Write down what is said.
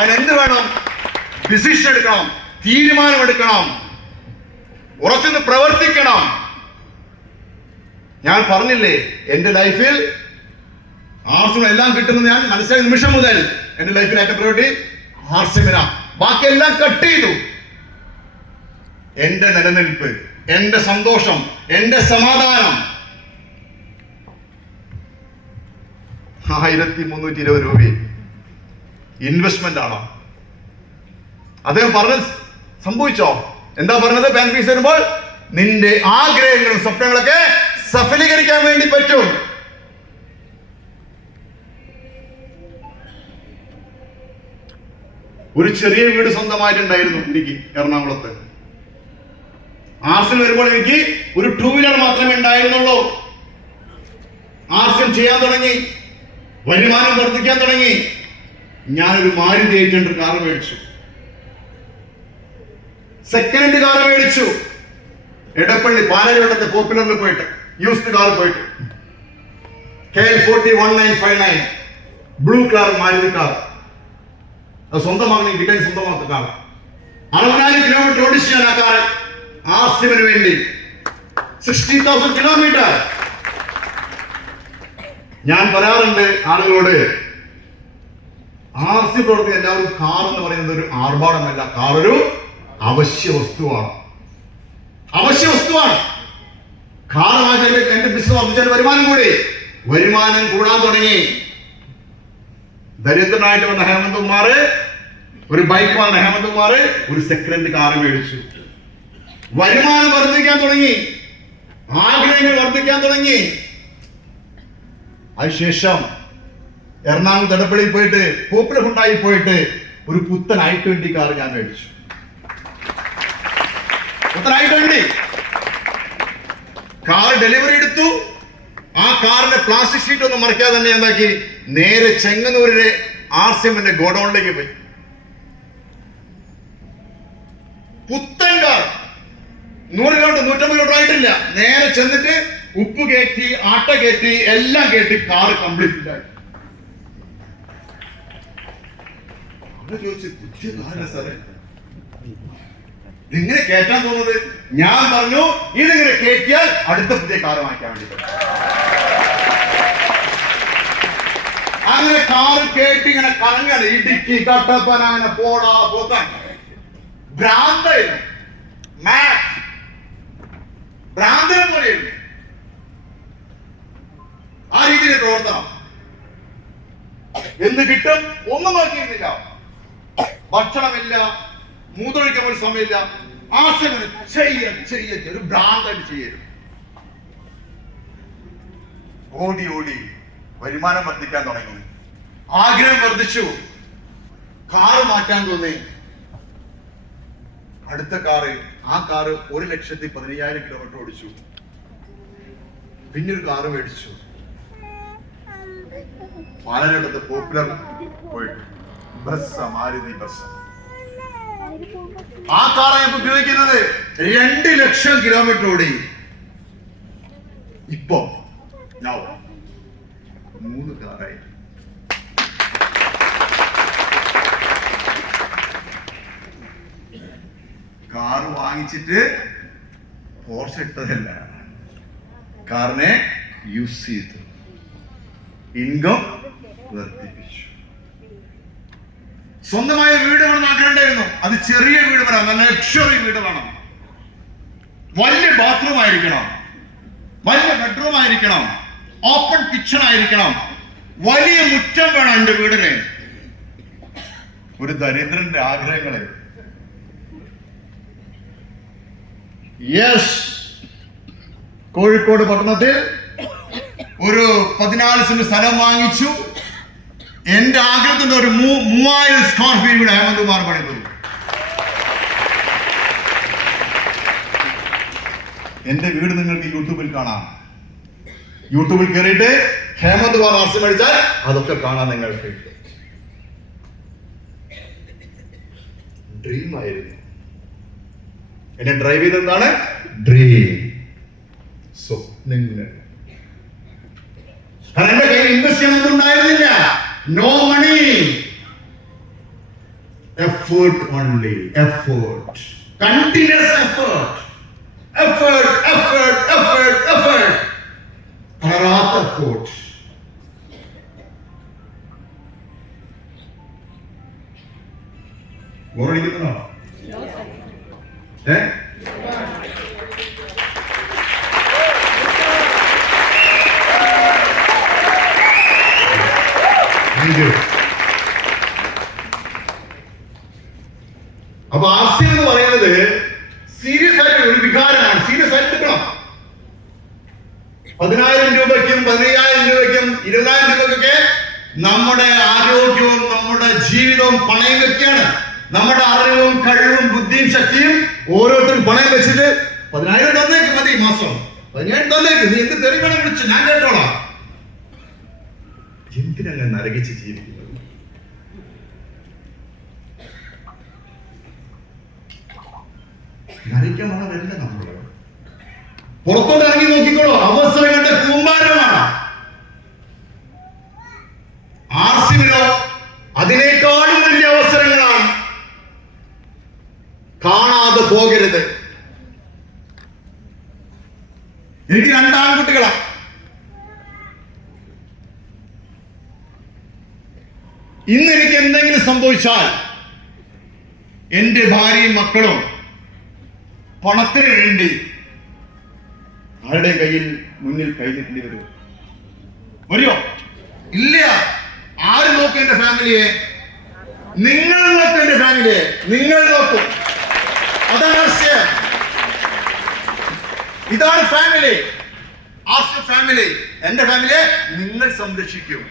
അതിനെന്ത് വേണം? ഡിസിഷൻ എടുക്കണം, തീരുമാനമെടുക്കണം, ഉറച്ചുനിന്ന് പ്രവർത്തിക്കണം. ഞാൻ പറഞ്ഞില്ലേ, എന്റെ ലൈഫിൽ ആർസിന് എല്ലാം കിട്ടുന്നത് ഞാൻ മനസ്സിലായ നിമിഷം മുതൽ എന്റെ ലൈഫിൽ ഏറ്റവും പ്രയോറിറ്റി ആർസിമിന. ബാക്കിയെല്ലാം കട്ട് ചെയ്തു. എന്റെ നിലനിൽപ്പ്, എന്റെ സന്തോഷം, എന്റെ സമാധാനം 1320 രൂപ ഇൻവെസ്റ്റ്മെന്റ് ആണോ? അദ്ദേഹം പറഞ്ഞത് സംഭവിച്ചോ? എന്താ പറഞ്ഞത്? ബാങ്ക് ഫീസ് വരുമ്പോൾ നിന്റെ ആഗ്രഹങ്ങളും സ്വപ്നങ്ങളൊക്കെ സഫലീകരിക്കാൻ വേണ്ടി പറ്റും. ഒരു ചെറിയ വീട് സ്വന്തമായിട്ടുണ്ടായിരുന്നു എനിക്ക് എറണാകുളത്ത്. ആർസിൽ വരുമ്പോൾ എനിക്ക് ഒരു 2 വീലർ മാത്രമേ ഉണ്ടായിരുന്നുള്ളൂ. ആർസിൽ ചെയ്യാൻ തുടങ്ങി, വരുമാനം വർദ്ധിക്കാൻ തുടങ്ങി. ഞാനൊരു മാരുതി 800 കാർ മേടിച്ചു, സെക്കൻഡ് കാർ മേടിച്ചു. എടപ്പള്ളി പാലാരിവട്ടത്തെ പോപ്പുലറിൽ പോയിട്ട് യൂസ്ഡ് കാർ പോയിട്ട് KL40 1959 blue colour Maruti car. അത് സ്വന്തമാകുന്ന കിട്ടാൻ സ്വന്തമാക്കുന്ന കാർ. 64 കിലോമീറ്റർ ഓടിച്ചു ഞാൻ ആ കാർ ആർസിമിന് വേണ്ടി. 60,000 കിലോമീറ്റർ. ഞാൻ പറയാറുണ്ട് ആളുകളോട്, ആർസി പ്രവർത്തിക്കുന്ന എല്ലാവരും കാർ എന്ന് പറയുന്നത് ഒരു ആർഭാടമല്ല, കാർ ഒരു അവശ്യ വസ്തുവാണ്. അവശ്യ വസ്തുവാണ്. കാർ വാങ്ങിച്ചാൽ എന്റെ ബിസിനസ് വർദ്ധിച്ചാൽ വരുമാനം കൂടി. വരുമാനം കൂടാൻ തുടങ്ങി. ദരിദ്രനായിട്ട് വന്ന ഹേമന്ത് കുമാർ ഒരു ബൈക്ക് വാങ്ങുന്ന ഹേമന്ത് കുമാർ ഒരു സെക്കൻഡ് കാർ മേടിച്ചു. വരുമാനം വർദ്ധിക്കാൻ തുടങ്ങി, ആഗ്രഹങ്ങൾ വർദ്ധിക്കാൻ തുടങ്ങി. അതിനുശേഷം എറണാകുളം എടപ്പള്ളിയിൽ പോയിട്ട് പോപ്പുലർ ഹുണ്ടായി പോയിട്ട് ഒരു പുത്തൻ i20 കാർ ഞാൻ മേടിച്ചു. പുത്തൻ i20 കാർ ഡെലിവറി എടുത്തു. ആ കാറിന്റെ പ്ലാസ്റ്റിക് ഷീറ്റ് ഒന്നും മറിക്കാതെ തന്നെ എന്താക്കി, നേരെ ചെങ്ങന്നൂരിലെ ആർസിഎമ്മിന്റെ ഗോഡൌണിലേക്ക് പോയി. പുത്തൻ കാർ 100 കിലോമീറ്റർ 150 കിലോമീറ്റർ ആയിട്ടില്ല. നേരെ ചെന്നിട്ട് ഉപ്പ് കയറ്റി, ആട്ട കയറ്റി, എല്ലാം കയറ്റി കാർ കംപ്ലീറ്റ് ആയി. ഇങ്ങനെ കയറ്റാൻ തോന്നുന്നത്? ഞാൻ പറഞ്ഞു, ഇതിങ്ങനെ കയറ്റിയാൽ അടുത്ത പുതിയ കാർ വാങ്ങിക്കാൻ വേണ്ടി. അങ്ങനെ കാർ കയറ്റി ഇങ്ങനെ കറങ്ങാണ്. ഇടുക്കി, കട്ടപ്പന, അങ്ങനെ പോടാ പോകാൻ ഭ്രാന്തായിരുന്നു. ഭ്രാന്തനെ പോലെയുണ്ട് ആ രീതിയിൽ പ്രവർത്തനം. എന്ത് കിട്ടും? ഒന്നും നോക്കിയിരുന്നില്ല. ഭക്ഷണമില്ല, മൂത്രമൊഴിക്കാൻ പോലും സമയമില്ല. ആശയം ചെയ്യ ഒരു ഭ്രാന്തായിട്ട് ചെയ്യരുത്. ഓടി ഓടി വരുമാനം വർദ്ധിക്കാൻ തുടങ്ങി, ആഗ്രഹം വർദ്ധിച്ചു, കാറ് മാറ്റാൻ തോന്നി. അടുത്ത കാറ്, ആ കാറ് 1,15,000 കിലോമീറ്റർ ഓടിച്ചു. പിന്നൊരു കാറ് മേടിച്ചു. പാലക്കാട് പോപ്പുലർ പോയിട്ട് മാരുതി ബസ്. ആ കാറാണ് ഉപയോഗിക്കുന്നത്. 2 ലക്ഷം കിലോമീറ്റർ ഓടി. ഇപ്പോ 3 കാറായി. കാറ് വാങ്ങിച്ചിട്ട് പോർഷ് ഇട്ടതല്ല, കാറിനെ യൂസ് ചെയ്തു, ഇൻകം വർദ്ധിപ്പിച്ചു. സ്വന്തമായ വീട് വേണം ആഗ്രഹമുണ്ടായിരുന്നു. അത് ചെറിയ വീട് വേണം, നല്ല ലക്ഷറി വീട് വേണം. വലിയ ബാത്റൂം ആയിരിക്കണം, വലിയ ബെഡ്റൂം ആയിരിക്കണം, ഓപ്പൺ കിച്ചൺ ആയിരിക്കണം, വലിയ മുറ്റം വേണം എന്റെ വീടിന്. ഒരു ദരിദ്രന്റെ ആഗ്രഹങ്ങള്. യെസ്, കോഴിക്കോട് പട്ടണത്തിൽ ഒരു 14 സെന്റ് സ്ഥലം വാങ്ങിച്ചു. എന്റെ ആഗ്രഹത്തിന്റെ ഒരു 3000 സ്ക്വയർ ഫീറ്റ് വീട് ഹേമന്ത് കുമാർ പണിതു. എന്റെ വീട് നിങ്ങൾക്ക് യൂട്യൂബിൽ കാണാം. യൂട്യൂബിൽ കയറിയിട്ട് ഹേമന്ത് കുമാർ ആർസി മേടിച്ചാൽ അതൊക്കെ കാണാൻ നിങ്ങൾക്ക്. ഡ്രീം ആയിരുന്നു. എന്നെ ഡ്രൈവ് ചെയ്തെന്താണ്? ഡ്രീം, സ്വപ്നങ്ങൾ. എന്റെ കയ്യിൽ ഇൻവെസ്റ്റ് ചെയ്യാനൊന്നും ഉണ്ടായിരുന്നില്ല. No money. effort only. Effort. Continuous effort. Effort. തളരാത്ത effort. ബോറടിക്കുന്നോ? അപ്പൊ ആസ്യം എന്ന് പറയുന്നത് സീരിയസ് ആയിട്ട് ഒരു വികാരമാണ്. സീരിയസ് ആയിട്ട് എടുക്കണം. 10,000 രൂപയ്ക്കും 15,000 രൂപയ്ക്കും 20,000 രൂപയ്ക്കൊക്കെ നമ്മുടെ ആരോഗ്യവും നമ്മുടെ ജീവിതവും പണയം വെക്കുകയാണ്. നമ്മുടെ അറിവും കഴിവും ബുദ്ധിയും ശക്തിയും ഓരോരുത്തരും പണയം വെച്ചിട്ട് 10,000 തന്നേക്ക് മതി, മാസം 10,000 തന്നേക്ക്, നീ എന്ത് തെറി വേണം വിളിച്ചു, ഞാൻ കേട്ടോളാം. എന്തിനങ്ങ് നരകിച്ച് ജീവിക്കുന്നത്? നരയ്ക്കാനുള്ളതല്ല നമ്മള്. പുറത്തോട്ട് ഇറങ്ങി നോക്കിക്കോളൂ, അവസരങ്ങളുടെ കൂമ്പാരമാണ്. ആർസിമിനോ അതിനേക്കാളും വലിയ അവസരങ്ങളാണ്. കാണാതെ പോകരുത്. എനിക്ക് 2 ആൺകുട്ടികളാ. ഇന്ന് എനിക്ക് എന്തെങ്കിലും സംഭവിച്ചാൽ എന്റെ ഭാര്യയും മക്കളും പണത്തിന് വേണ്ടി ആരുടെ കയ്യിൽ മുന്നിൽ കൈനീട്ടേണ്ടി വരുമോ? ഇല്ല. ആര് നോക്കും എന്റെ ഫാമിലിയെ? നിങ്ങൾ നോക്കും എന്റെ ഫാമിലിയെ. നിങ്ങൾ നോക്കും. അതാണ് ആശയം. ഇതാണ് ഫാമിലി. ആശയ ഫാമിലി. എന്റെ ഫാമിലിയെ നിങ്ങൾ സംരക്ഷിക്കും.